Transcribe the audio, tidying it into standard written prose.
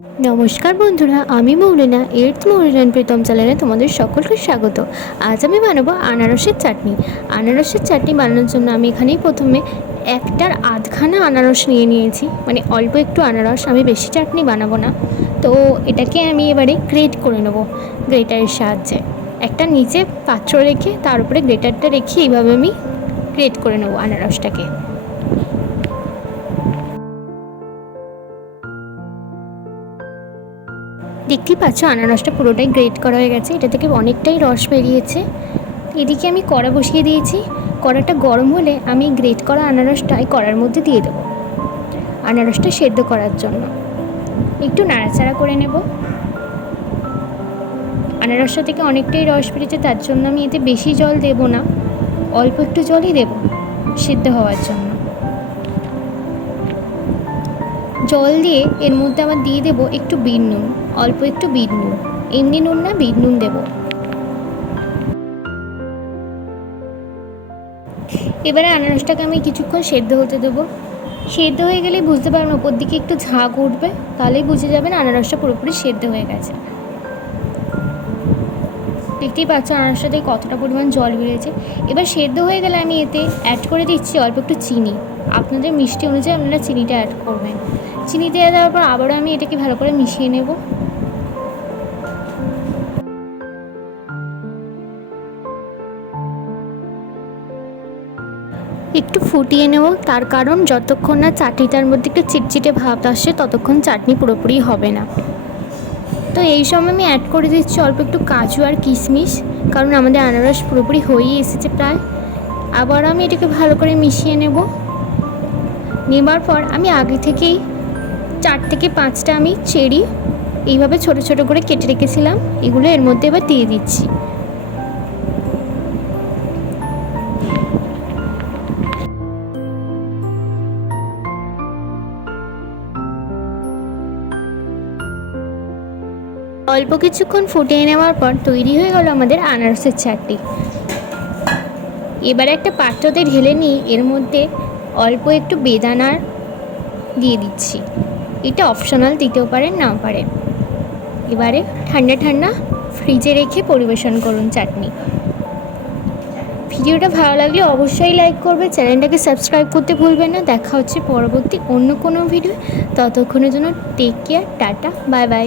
নমস্কার বন্ধুরা, আমি মৌলিনা মৌলিনান প্রীতম চ্যানেলে তোমাদের সকলকে স্বাগত। আজ আমি বানাবো আনারসের চাটনি। আনারসের চাটনি বানানোর জন্য আমি এখানেই প্রথমে একটার আধখানা আনারস নিয়ে নিয়েছি, মানে অল্প একটু আনারস, আমি বেশি চাটনি বানাবো না। তো এটাকে আমি এবারে গ্রেট করে নেবো গ্রেটারের সাহায্যে। একটা নিচে পাত্র রেখে তার উপরে গ্রেটারটা রেখে এইভাবে আমি গ্রেট করে নেবো আনারসটাকে। দেখতেই পাচ্ছ আনারসটা পুরোটাই গ্রেট করা হয়ে গেছে, এটা থেকে অনেকটাই রস বেরিয়েছে। এদিকে আমি কড়া বসিয়ে দিয়েছি। কড়াটা গরম হলে আমি গ্রেট করা আনারসটা এই কড়ার মধ্যে দিয়ে দেবো আনারসটা সেদ্ধ করার জন্য। একটু নাড়াচাড়া করে নেব। আনারসটা থেকে অনেকটাই রস বেরিয়েছে, তার জন্য আমি এতে বেশি জল দেব না, অল্প একটু জলই দেব সেদ্ধ হওয়ার জন্য। জল দিয়ে এর মধ্যে আবার দিয়ে দেবো একটু বিট নুন, অল্প একটু বিট নুন, এমনি নুন না, বিট নুন দেবো। এবারে আনারসটাকে আমি কিছুক্ষণ সেদ্ধ হতে দেবো। সেদ্ধ হয়ে গেলেই বুঝতে পারবেন ওপর দিকে একটু ঝাঁক উঠবে, তাহলেই বুঝে যাবেন আনারসটা পুরোপুরি সেদ্ধ হয়ে গেছে। দেখতেই পাচ্ছ আনারসটা থেকে কতটা পরিমাণ জল বেরিয়েছে। এবার সেদ্ধ হয়ে গেলে আমি এতে অ্যাড করে দিচ্ছি অল্প একটু চিনি। আপনাদের মিষ্টি অনুযায়ী আপনারা চিনিটা অ্যাড করবেন। চিনি দিয়ে দেওয়ার পর আবারও আমি এটাকে ভালো করে মিশিয়ে নেব। একটু ফুটিয়ে নেব, তার কারণ যতক্ষণ না চাটনিটার মধ্যে একটু চিটচিটে ভাব আসছে ততক্ষণ চাটনি পুরোপুরি হবে না। তো এই সময় আমি অ্যাড করে দিচ্ছি অল্প একটু কাজু আর কিশমিশ, কারণ আমাদের আনারস পুরোপুরি হয়েই এসেছে প্রায়। আবার আমি এটাকে ভালো করে মিশিয়ে নেবার পর আমি আগে থেকেই 4 থেকে 5টা আমি চেরি এইভাবে ছোট ছোট করে কেটে রেখেছিলাম, এগুলো এর মধ্যে এবার দিয়ে দিচ্ছি। অল্প কিছুক্ষণ ফুটিয়ে নেওয়ার পর তৈরি হয়ে গেল আমাদের আনারসের চাটনি। এবারে একটা পাত্রতে ঢেলে নিয়ে এর মধ্যে অল্প একটু বেদানার দিয়ে দিচ্ছি। এটা অপশনাল, দিতেও পারেন নাও পারেন। এবারে ঠান্ডা ঠান্ডা ফ্রিজে রেখে পরিবেশন করুন চাটনি। ভিডিওটা ভালো লাগলে অবশ্যই লাইক করবে, চ্যানেলটাকে সাবস্ক্রাইব করতে ভুলবেন না। দেখা হচ্ছে পরবর্তী অন্য কোনো ভিডিও, ততক্ষণের জন্য take care, tata, bye by.